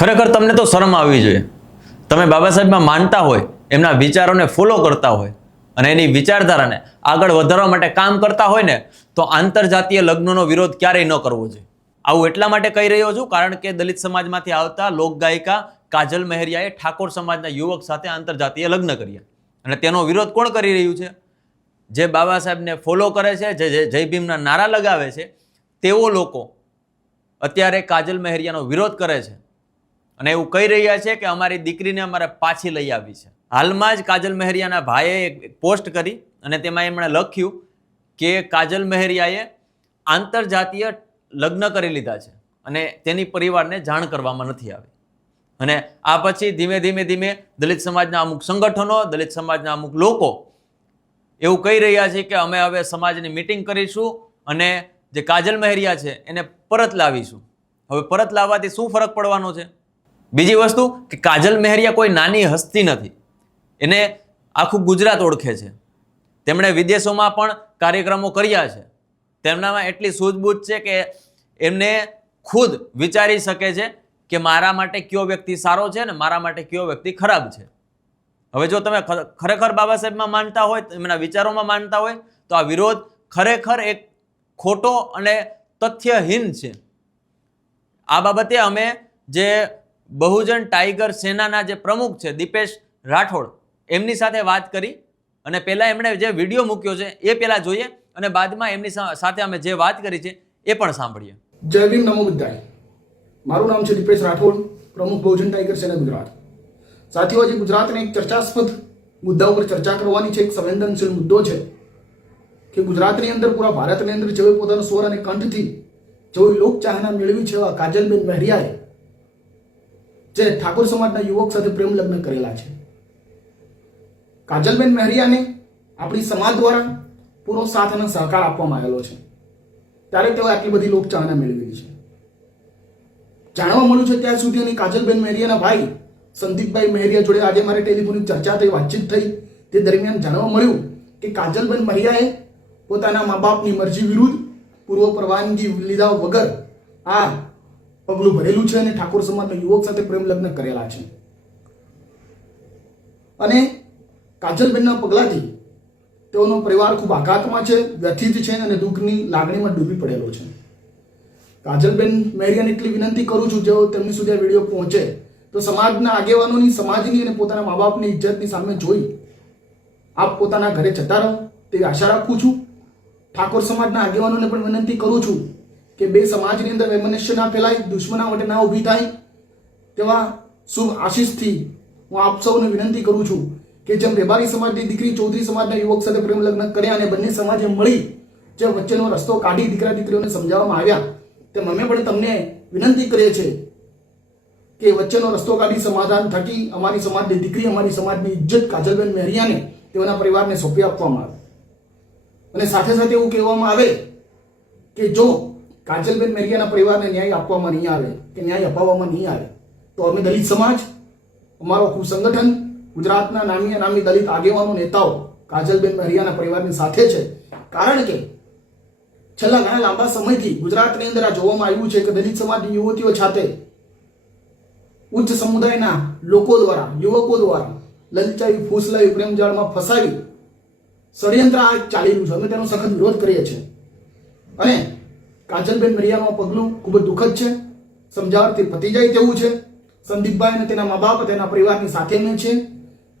ખરેખર તમને તો શરમ આવવી જોઈએ. તમે બાબા સાહેબમાં માનતા હોય, એમના વિચારોને ફોલો કરતા હોય અને એની વિચારધારાને આગળ વધારવા માટે કામ કરતા હોય ને, તો આંતરજાતીય લગ્નનો વિરોધ ક્યારેય ન કરવો જોઈએ. આવું એટલા માટે કહી રહ્યો છું કારણ કે દલિત સમાજમાંથી આવતા લોકગાયિકા કાજલ મહેરિયાએ ઠાકોર સમાજના યુવક સાથે આંતરજાતીય લગ્ન કર્યા અને તેનો વિરોધ કોણ કરી રહ્યું છે? જે બાબા સાહેબને ફોલો કરે છે, જે જય ભીમના નારા લગાવે છે, તેઓ લોકો અત્યારે કાજલ મહેરિયાનો વિરોધ કરે છે અને એવું કહી રહ્યા છે કે અમારી દીકરીને અમારે પાછી લઈ આવી છે. હાલમાં જ કાજલ મહેરિયાના ભાઈએ એક પોસ્ટ કરી અને તેમાં એમણે લખ્યું કે કાજલ મહેરિયાએ આંતરજાતીય લગ્ન કરી લીધા છે અને તેની પરિવારને જાણ કરવામાં નથી આવી. અને આ પછી ધીમે ધીમે દલિત સમાજના અમુક સંગઠનો, દલિત સમાજના અમુક લોકો એવું કહી રહ્યા છે કે અમે હવે સમાજની મિટિંગ કરીશું અને જે કાજલ મહેરિયા છે એને પરત લાવીશું. હવે પરત લાવવાથી શું ફરક પડવાનો છે? બીજી વસ્તુ કે કાજલ મહેરિયા કોઈ નાની હસ્તી નથી. એને આખું ગુજરાત ઓળખે છે. તેમણે વિદેશોમાં પણ કાર્યક્રમો કર્યા છે. તેમનામાં એટલી સૂઝબૂઝ છે કે એમને ખુદ વિચારી શકે છે કે મારા માટે કયો વ્યક્તિ સારો છે અને મારા માટે કયો વ્યક્તિ ખરાબ છે. હવે જો તમે ખરેખર બાબા સાહેબમાં માનતા હોય, એમના વિચારોમાં માનતા હોય, તો આ વિરોધ ખરેખર એક ખોટો અને તથ્યહીન છે. આ બાબતે અમે જે બહુજન ટાઈગર સેનાના જે પ્રમુખ છે દીપેશ રાઠોડ, એમની સાથે વાત કરી અને પહેલાં એમણે જે વિડીયો મૂક્યો છે એ પહેલાં જોઈએ અને બાદમાં એમની સાથે અમે જે વાત કરી છે એ પણ સાંભળીએ. જય ભીમ, નમો બુદ્ધાય. મારું નામ છે દીપેશ રાઠોડ, પ્રમુખ બહુજન ટાઈગર સેના ગુજરાત. સાથીઓ, આજે ગુજરાતને એક ચર્ચાસ્પદ મુદ્દા ઉપર ચર્ચા કરવાની છે. એક સંવેદનશીલ મુદ્દો છે કે ગુજરાતની અંદર, પૂરા ભારતની અંદર જેઓ પોતાનો સ્વર અને કંઠથી જેઓ લોકચાહના મેળવી છે એવા કાજલબેન મહેરિયાએ જે ઠાકોર સમાજના યુવક સાથે પ્રેમ લગ્ન કરેલા છે. કાજલબેન મહેરિયાને આપણી સમાજ દ્વારા પૂરો સાથ અને સહકાર આપવામાં આવેલો છે, ત્યારે તેઓ આટલી બધી લોકચાહના મેળવેલી છે. જાણવા મળ્યું છે ત્યાં સુધી અને કાજલબેન મહેરિયાના ભાઈ સંદીપભાઈ મહેરિયા જોડે આજે મારે ટેલિફોનિક ચર્ચા થઈ, વાતચીત થઈ. તે દરમિયાન જાણવા મળ્યું કે કાજલબેન મહેરિયાએ પોતાના મા બાપની મરજી વિરુદ્ધ, પૂર્વ પરવાનગી લીધા વગર આ પગલું ભરેલું છે અને ઠાકોર સમાજના યુવક સાથે પ્રેમ લગ્ન કરેલા છે. અને કાજલબેનના પગલાથી તેઓનો પરિવાર ખૂબ આઘાતમાં છે, વ્યથિત છે અને દુઃખની લાગણીમાં ડૂબી પડેલો છે. કાજલબેન મહેરિયાને એટલી વિનંતી કરું છું, જો તેમની સુધી આ વિડીયો પહોંચે તો સમાજના આગેવાનોની, સમાજની અને પોતાના મા બાપની ઇજ્જતની સામે જોઈ આપ પોતાના ઘરે જતા રહો તેવી આશા રાખું છું. ઠાકોર સમાજના આગેવાનોને પણ વિનંતી કરું છું કે બે સમાજની અંદર વૈમનસ્ય ના ફેલાય, દુશ્મનાવટ ના ઊભી થાય, તેવા શુભ આશીષથી હું આપ સૌને વિનંતી કરું છું કે જેમ રેબારી સમાજની દીકરી ચૌધરી સમાજના યુવક સાથે પ્રેમ લગ્ન કર્યા અને બંને સમાજે મળી જે વચ્ચેનો રસ્તો કાઢી દીકરા દીકરીઓને સમજાવવામાં આવ્યા, તેમ અમે પણ તમને વિનંતી કરીએ છીએ કે વચ્ચેનો રસ્તો કાઢી સમાધાન થકી અમારી સમાજની દીકરી, અમારી સમાજની ઇજ્જત કાજલબેન મહેરિયાને તેઓના પરિવારને સોંપી આપવામાં આવે. અને સાથે સાથે એવું કહેવામાં આવે કે જો કાજલબેન મહેરિયાના પરિવારને ન્યાય આપવામાં નહીં આવે કે ન્યાય અપાવવામાં નહીં આવે તો અમે દલિત સમાજ, અમારો આખું સંગઠન, ગુજરાતના નામી દલિત આગેવાનો, નેતાઓ કાજલબેન મહેરિયાના પરિવારની સાથે છે. કારણ કે છેલ્લા ઘણા લાંબા સમયથી ગુજરાતની અંદર આ જોવામાં આવ્યું છે કે દલિત સમાજની યુવતીઓ સાથે ઉચ્ચ સમુદાયના લોકો દ્વારા, યુવકો દ્વારા લલચાવી, ફૂસલાવી, પ્રેમજાળમાં ફસાવી ષડયંત્ર આ ચાલી રહ્યું છે. અમે તેનો સખત વિરોધ કરીએ છીએ અને કાજલબેન મહેરિયાનું પગલું ખૂબ જ દુઃખદ છે. સમજાવટથી પતી જાય તેવું છે. સંદીપભાઈ અને તેના મા બાપ તેના પરિવારની સાથે છે.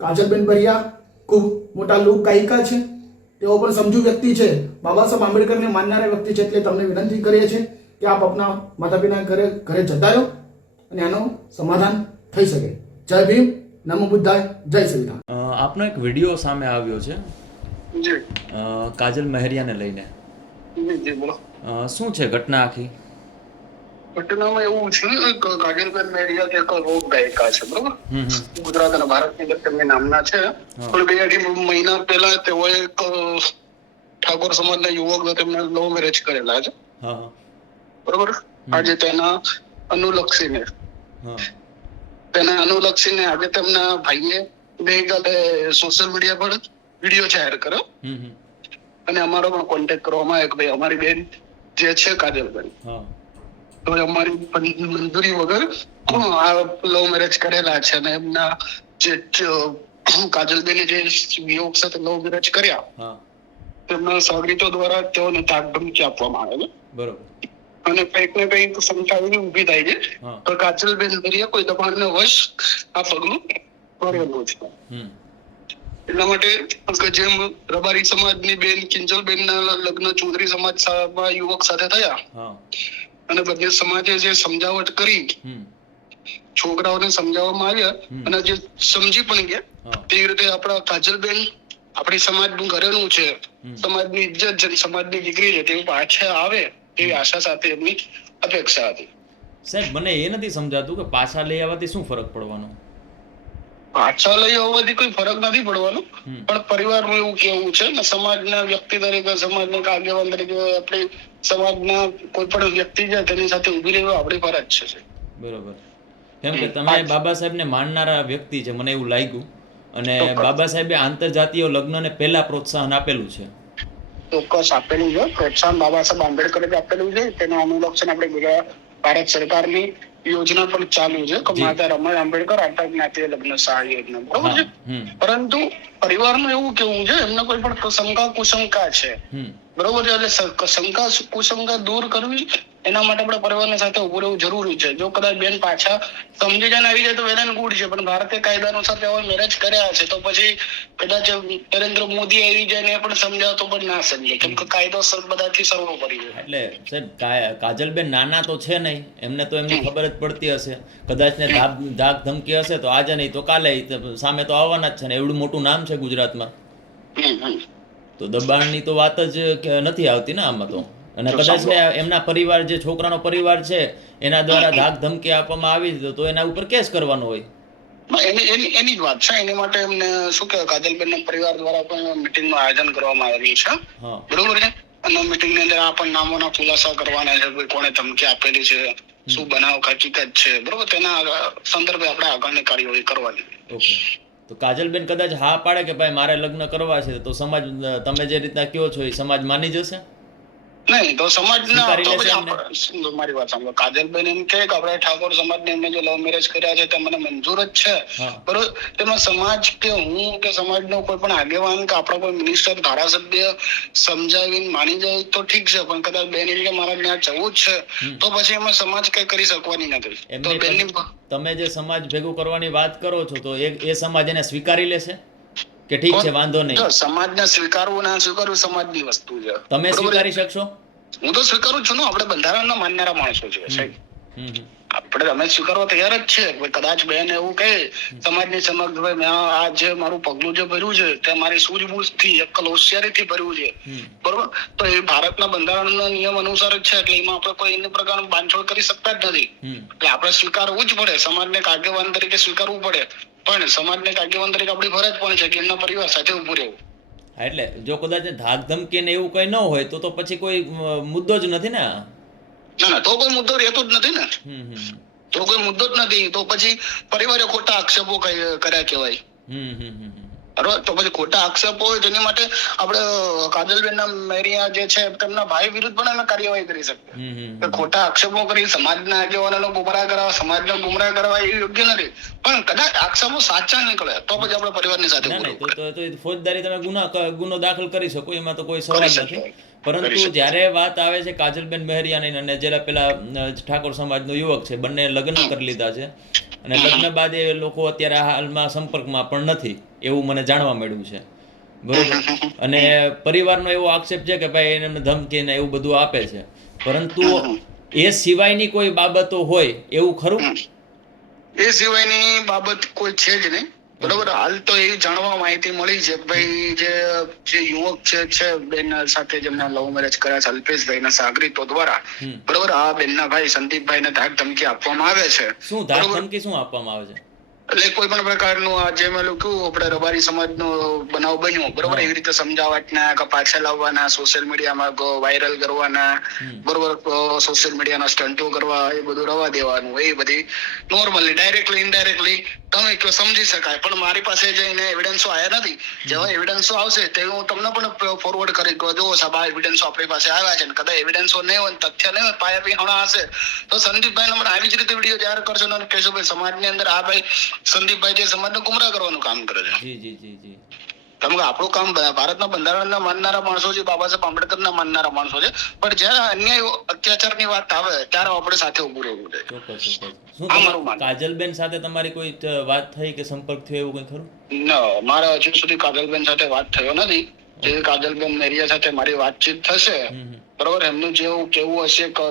કાજલબેન મહેરિયા ખૂબ મોટા લોક ગાયિકા છે, તેઓ પણ સમજુ વ્યક્તિ છે, બાબા સાહેબ આંબેડકરને માનનારા વ્યક્તિ છે. એટલે તમને વિનંતી કરીએ છીએ કે આપ આપના માતા પિતાના ઘરે જતા રહો અને આનું સમાધાન થઈ શકે. જય ભીમ, નમો બુદ્ધાય, જય સંવિધાન. આપનો એક વિડીયો સામે આવ્યો છે કાજલ મહેરિયાને લઈને. શું છે ઘટના આખી? ઘટનામાં એવું છે કે કાજલબેન મહેરિયા એક લોક ગાયિકા છે, બરોબર? ગુજરાત અને ભારતની અંદર તેમની નામના છે. પણ 2-2.5 મહિના પહેલા તેઓએ એક ઠાકોર સમાજના યુવક તેમને લવ મેરેજ કરેલા છે, બરોબર? આજે તેના અનુલક્ષીને આજે તેમના ભાઈએ ગઈકાલે સોશિયલ મીડિયા પર વિડીયો જાહેર કર્યો અને અમારો પણ કોન્ટેક્ટ કરવામાં આવ્યો કે ભાઈ અમારી બેન જે છે કાજલબેન, તો અમારી મંજૂરી વગર આ લવ મેરેજ કરેલા છે અને એમના જે કાજલબેને જે વિયોગ સાથે લવ મેરેજ કર્યા હા તેમના સાગરીતો દ્વારા તેઓને ધાક ધમકી આપવામાં આવે છે બરોબર અને કંઈક ને કંઈક શંકા એવી ઊભી થાય છે હા તો કાજલબેન દરિયા કોઈ દબાણને વશ આ પગલું ભરેલું છે. હમ એટલા માટે જેમ રબારી સમાજની બેન કિંજલબેનના લગ્ન ચૌધરી સમાજમાં યુવક સાથે થયા હા અને બંને સમાજે જે સમજાવટ કરી હમ છોકરાઓને સમજાવવામાં આવ્યા અને જે સમજી પણ ગયા હા તે રીતે આપણા કાજલબેન આપણી સમાજનું ઘરેણું છે, સમાજની ઇજ્જત છે, સમાજની દીકરી છે, તેવું પાછા આવે તેવી આશા સાથે એમની અપેક્ષા હતી. સાહેબ મને એ નથી સમજાતું કે પાછા લઈ આવવાથી શું ફરક પડવાનો? પાછા લઈ આવવાથી કોઈ ફરક નથી પડવાનો, પણ પરિવારનું એવું કેવું છે ને સમાજના વ્યક્તિ તરીકે, સમાજના આગેવાન તરીકે આપણે સમાજના કોઈ પણ વ્યક્તિ છે તેની સાથે ઉભી રહેવું આપણી ફરજ છે. બરોબર. કેમ કે તમે બાબા સાહેબને માનનારા વ્યક્તિ છે મને એવું લાગ્યું, અને બાબા સાહેબે આંતરજાતીય લગ્નને પહેલા પ્રોત્સાહન આપેલું છે. ચોક્કસ આપેલું છે, પ્રોત્સાહન બાબા સાહેબ આંબેડકરે આપેલું છે. તેનું અનુલક્ષન આપણે ગુજરાત ભારત સરકારની યોજના પણ ચાલુ છે કે માતા રમાઈ આંબેડકર આંતરજ્ઞાતીય લગ્ન સહાય યોજના, બરોબર છે. પરંતુ પરિવારનું એવું કેવું છે એમને કોઈ પણ શંકા કુશંકા છે, બરોબર છે, એટલે શંકા કુશંકા દૂર કરવી એના માટે આપણે પરિવારની સાથે ઉભું રહેવું જરૂરી છે. જો કદાચ બેન પાછા સમજી જાય આવી જાય તો વેલ એન્ડ ગુડ છે, પણ ભારતીય કાયદા અનુસાર તેઓ મેરેજ કર્યા છે તો પછી કદાચ નરેન્દ્ર મોદી આવી જાય ને એ પણ સમજાવતો પણ ના સમજે, કેમ કે કાયદો બધાથી સર્વોપરી છે. એટલે સાહેબ કાજલબેન નાના તો છે નહીં, એમને તો એમની ખબર જ પડતી હશે. કદાચ ને ધાક ધમકી હશે તો આજે નહીં તો કાલે સામે તો આવવાના જ છે ને, એવડું મોટું નામ છે ગુજરાતમાં, તો દબાણની તો વાત જ નથી આવતી ને આમાં તો. અને કદાચ ને એમના પરિવાર, જે છોકરાનો પરિવાર છે એના દ્વારા ધાક ધમકી આપવામાં આવી તો એના ઉપર કેસ કરવાનો હોય. એની જ વાત છે. એની માટે એમને શું કહેવાય, કાજલબેનના પરિવાર દ્વારા પણ મીટિંગનું આયોજન કરવામાં આવ્યું છે, બરોબર છે. અને મીટિંગની અંદર આ પણ નામોના ખુલાસા કરવાના છે, કોણે ધમકી આપેલી છે, શું બનાવ હકીકત છે, બરોબર, તેના સંદર્ભે આપણે આગળની કાર્યવાહી કરવાની. ઓકે. તો કાજલબેન કદાચ હા પાડે કે ભાઈ મારે લગ્ન કરવા છે, તો સમાજ તમે જે રીતના કહો છો એ સમાજ માની જશે? નહીં તો સમાજના મારી વાત સાંભળો, કાજલબેન એમ કે આપણે ઠાકોર સમાજને એમને જે લવ મેરેજ કર્યા છે તે મને મંજૂર જ છે, બરોબર. તેમાં સમાજ કે હું કે સમાજનો કોઈ પણ આગેવાન કે આપણો કોઈ મિનિસ્ટર, ધારાસભ્ય સમજાવીને માની જાય તો ઠીક છે, પણ કદાચ બેન કે મારા ત્યાં જવું જ છે તો પછી એમાં સમાજ કઈ કરી શકવાની નથી. તો બેનની તમે જે સમાજ ભેગું કરવાની વાત કરો છો તો એ સમાજ એને સ્વીકારી લેશે કે ઠીક છે વાંધો નહીં? સમાજને સ્વીકારવું ના સ્વીકારવું સમાજની વસ્તુ છે. તમે સ્વીકારી શકશો? હું તો સ્વીકારું છું ને, આપણે બંધારણના માનનારા માણસો છે સાહેબ, આપણે અમે સ્વીકારવા તૈયાર જ છે. કદાચ બેન એવું કહે સમાજની સમક્ષ, ભાઈ મેં આ જે મારું પગલું જે ભર્યું છે તે મારી સૂઝબૂછથી, અક્કલ હોશિયારીથી ભર્યું છે, બરોબર, તો એ ભારતના બંધારણના નિયમ અનુસાર જ છે, એટલે એમાં આપણે કોઈ એની પ્રકારનું બાંધછોડ કરી શકતા જ નથી. એટલે આપણે સ્વીકારવું જ પડે, સમાજને આગેવાન તરીકે સ્વીકારવું પડે, પણ સમાજને આગેવાન તરીકે આપણી ફરજ પણ છે કે એમના પરિવાર સાથે ઉભું રહેવું. એટલે જો કદાચ ધાક ધમકી ને એવું કઈ ન હોય તો પછી કોઈ મુદ્દો જ નથી ને. ના, તો કોઈ મુદ્દો રહેતો જ નથી ને, તો કોઈ મુદ્દો જ નથી. તો પછી પરિવારે ખોટા આક્ષેપો કર્યા કહેવાય, બરોબર. તો પછી ખોટા આક્ષેપો હોય તેની માટે આપણે કાજલબેનના મેરિયા જે છે તેમના ભાઈ વિરુદ્ધ પણ અમે કાર્યવાહી કરી શકીએ. ખોટા આક્ષેપો કરી સમાજના આગેવાનોનો ગુમરાહ કરવા, સમાજનો ગુમરાહ કરવા એ યોગ્ય નથી, પણ કદાચ આક્ષેપો સાચા નીકળે તો પછી આપણે પરિવારની સાથે તો ફોજદારી તમે ગુનો દાખલ કરી શકો, એમાં તો કોઈ સવાલ નથી. પરંતુ જ્યારે વાત આવે છે કાજલબેન મહેરિયાની અને જે પેલા ઠાકોર સમાજનો યુવક છે, બંને લગ્ન કરી લીધા છે અને લગ્ન બાદ એ લોકો અત્યારે હાલમાં સંપર્કમાં પણ નથી એવું મને જાણવા મળ્યું છે, બરોબર. અને પરિવારનો એવો આક્ષેપ છે કે ભાઈ એને ધમકી ને એવું બધું આપે છે, પરંતુ એ સિવાયની કોઈ બાબતો હોય એવું ખરું? એ સિવાયની બાબત કોઈ છે જ નહીં, બરોબર. હાલ તો એ જાણવા માહિતી મળી છે ભાઈ જે યુવક છે બેન સાથે જેમના લવ મેરેજ કર્યા છે, અલ્પેશભાઈના સાગરીતો દ્વારા, બરોબર, આ બેનના ભાઈ સંદીપભાઈને ધાક ધમકી આપવામાં આવે છે. શું ધાક ધમકી શું આપવામાં આવે છે? એટલે કોઈ પણ પ્રકારનું આ જે મેં કેવું આપણે રબારી સમાજનો બનાવ બન્યો બરોબર, એવી રીતે સમજાવટના કે પાછા લાવવાના, સોશિયલ મીડિયામાં વાયરલ કરવાના, બરોબર, સોશિયલ મીડિયાના સ્ટન્ટો કરવા, એ બધું રવા દેવાનું, એ બધી નોર્મલી ડાયરેક્ટલી ઇનડાયરેક્ટલી તમે કહો સમજી શકાય. પણ મારી પાસે જઈને એવિડન્સો આવ્યા નથી. જેવા એવિડન્સો આવશે તે હું તમને પણ ફોરવર્ડ કરી કહો, જો સાહેબ આ એવિડન્સો આપણી પાસે આવ્યા છે, કદાચ એવિડન્સો નહીં હોય, તથ્ય નહીં હોય, પાયા પીહણા હશે, તો સંદીપભાઈ નંબર આવી જ રીતે વિડીયો જાહેર કરશો અને કહેશો ભાઈ સમાજની અંદર આ ભાઈ સંદીપભાઈ જે સમાજને ગુમરાહ કરવાનું કામ કરે છે. જી જી જી જી. કેમ કે આપણું કામ ભારતના બંધારણના માનનારા માણસો છે, બાબા સાહેબ આંબેડકરના માનનારા માણસો છે, પણ જ્યારે અન્યાય અત્યાચારની વાત આવે ત્યારે આપણે સાથે ઉભું રહેવું છે. ચોક્કસ ચોક્કસ. શું આ મારું માનવું. કાજલબેન સાથે તમારી કોઈ વાત થઈ કે સંપર્ક થયો એવું કંઈ ખરું? ના, મારા હજુ સુધી કાજલબેન સાથે વાત થયો નથી. જે કાજલબેન મેરિયા સાથે મારી વાતચીત થશે બરોબર, એમનું જેવું કેવું હશે કે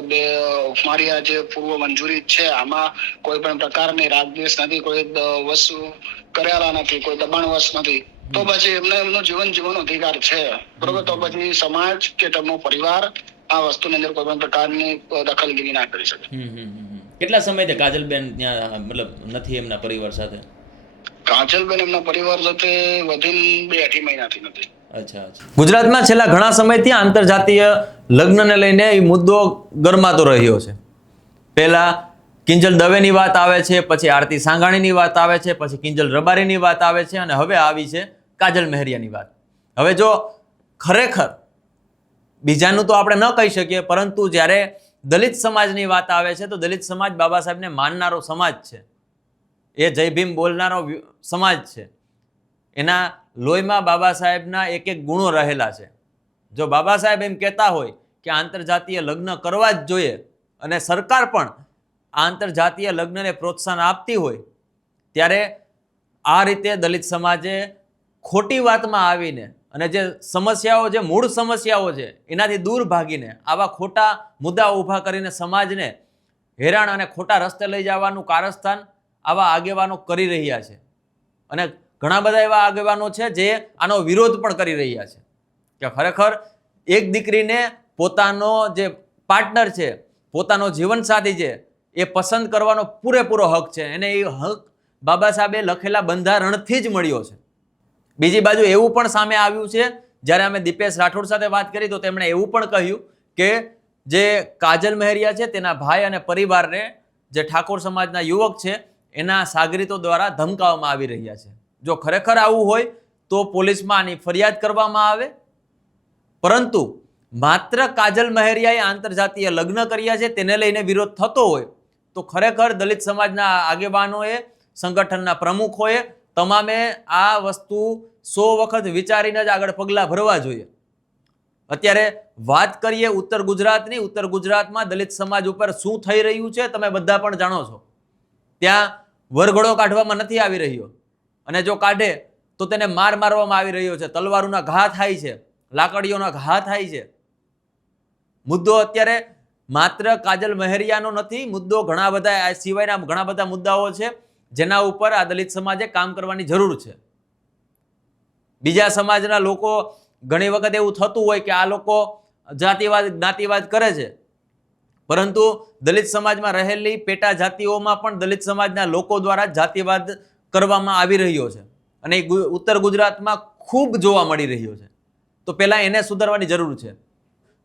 મારી આ જે પૂર્વ મંજૂરી છે આમાં કોઈ પણ પ્રકારની રાગદ્વેષ નથી, કોઈ વસ્તુ કરેલા નથી, કોઈ દબાણવશ નથી, તો પછી એમને એમનો જીવન જીવવાનો અધિકાર છે બરોબર. તો પછી સમાજ કે તેમનો પરિવાર આ વસ્તુની અંદર કોઈ પણ પ્રકારની દખલગીરી ના કરી શકે. કેટલા સમયથી કાજલબેન ત્યાં મતલબ નથી એમના પરિવાર સાથે? કાજલબેન એમના પરિવાર સાથે વધીને 2-2.5 મહિનાથી નથી. અચ્છા અચ્છા. ગુજરાતમાં છેલ્લા ઘણા સમયથી આંતરજાતીય લગ્નને લઈને એ મુદ્દો ગરમાતો રહ્યો છે. પહેલા કિંજલ દવેની વાત આવે છે, પછી આરતી સાંગાણીની વાત આવે છે, પછી કિંજલ રબારીની વાત આવે છે, અને હવે આવી છે કાજલ મહેરિયાની વાત. હવે જો ખરેખર બીજાનું તો આપણે ન કહી શકીએ, પરંતુ જ્યારે દલિત સમાજની વાત આવે છે તો દલિત સમાજ બાબા સાહેબને માનનારો સમાજ છે, એ જય ભીમ બોલનારો સમાજ છે. એના લોહીમાં બાબા સાહેબના એક એક ગુણો રહેલા છે. જો બાબા સાહેબ એમ કહેતા હોય કે આંતરજાતીય લગ્ન કરવા જ જોઈએ, અને સરકાર પણ આંતરજાતીય લગ્નને પ્રોત્સાહન આપતી હોય, ત્યારે આ રીતે દલિત સમાજે ખોટી વાતમાં આવીને અને જે સમસ્યાઓ, જે મૂળ સમસ્યાઓ છે એનાથી દૂર ભાગીને આવા ખોટા મુદ્દાઓ ઊભા કરીને સમાજને હેરાન અને ખોટા રસ્તે લઈ જવાનું કારસ્તાન આવા આગેવાનો કરી રહ્યા છે. અને ઘણા બધા એવા આગેવાનો છે જે આનો વિરોધ પણ કરી રહ્યા છે કે ખરેખર એક દીકરીને પોતાનો જે પાર્ટનર છે, પોતાનો જીવનસાથી છે, એ પસંદ કરવાનો પૂરેપૂરો હક છે. એને એ હક બાબા સાહેબે લખેલા બંધારણથી જ મળ્યો છે. બીજી બાજુ એવું પણ સામે આવ્યું છે, જ્યારે અમે દીપેશ રાઠોડ સાથે વાત કરી તો તેમણે એવું પણ કહ્યું કે જે કાજલ મહેરિયા છે તેના ભાઈ અને પરિવારને, જે ઠાકોર સમાજના યુવક છે, એના સાગરીતો દ્વારા ધમકાવવામાં આવી રહ્યા છે. જો ખરેખર આવું હોય તો પોલીસમાં આની ફરિયાદ કરવામાં આવે. પરંતુ માત્ર કાજલ મહેરિયાએ આંતરજાતીય લગ્ન કર્યા છે તેને લઈને વિરોધ થતો હોય તો ખરેખર દલિત સમાજના આગેવાનોએ, સંગઠનના પ્રમુખોએ તમામે આ વસ્તુ 100 વખત વિચારીને જ આગળ પગલાં ભરવા જોઈએ. અત્યારે વાત કરીએ ઉત્તર ગુજરાતની. ઉત્તર ગુજરાતમાં દલિત સમાજ ઉપર શું થઈ રહ્યું છે તમે બધા પણ જાણો છો. ત્યાં વરઘડો કાઢવામાં નથી આવી રહ્યો, અને જો કાઢે તો તેને મારવામાં આવી રહ્યો છે, તલવારોના ઘા થાય છે, લાકડીઓના ઘા થાય છે. મુદ્દો અત્યારે માત્ર કાજલ મહેરિયાનો નથી, મુદ્દો ઘણા બધા આ સિવાયના ઘણા બધા મુદ્દાઓ છે જેના ઉપર આ દલિત સમાજે કામ કરવાની જરૂર છે. બીજા સમાજના લોકો ઘણી વખત એવું થતું હોય કે આ લોકો જાતિવાદ જ્ઞાતિવાદ કરે છે, પરંતુ દલિત સમાજમાં રહેલી પેટા જાતિઓમાં પણ દલિત સમાજના લોકો દ્વારા જાતિવાદ કરવામાં આવી રહ્યો છે, અને ઉત્તર ગુજરાતમાં ખૂબ જોવા મળી રહ્યો છે. તો પહેલાં એને સુધારવાની જરૂર છે.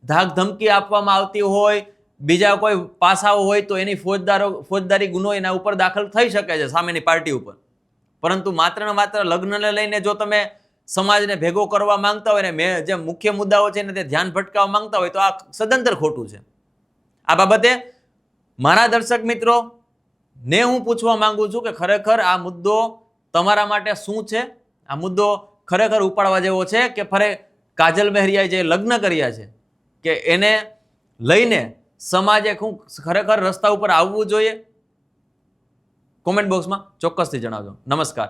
ધાક ધમકી આપવામાં આવતી હોય, બીજા કોઈ પાસાઓ હોય તો એની ફોજદારી ગુનો એના ઉપર દાખલ થઈ શકે છે સામેની પાર્ટી ઉપર. પરંતુ માત્ર ને માત્ર લગ્નને લઈને જો તમે સમાજને ભેગો કરવા માંગતા હોય ને જે મુખ્ય મુદ્દાઓ છે ને તે ધ્યાન ભટકાવવા માંગતા હોય તો આ સદંતર ખોટું છે. આ બાબતે મારા દર્શક મિત્રો ને હું પૂછવા માંગુ છું કે ખરેખર આ મુદ્દો તમારા માટે શું છે? આ મુદ્દો ખરેખર ઉપાડવા જેવો છે કે ફરે કાજલ મહેરિયાએ જે લગ્ન કર્યા છે કે એને લઈને સમાજે ખરેખર રસ્તા ઉપર આવવું જોઈએ? કોમેન્ટ બોક્સમાં ચોક્કસથી જણાવજો. નમસ્કાર.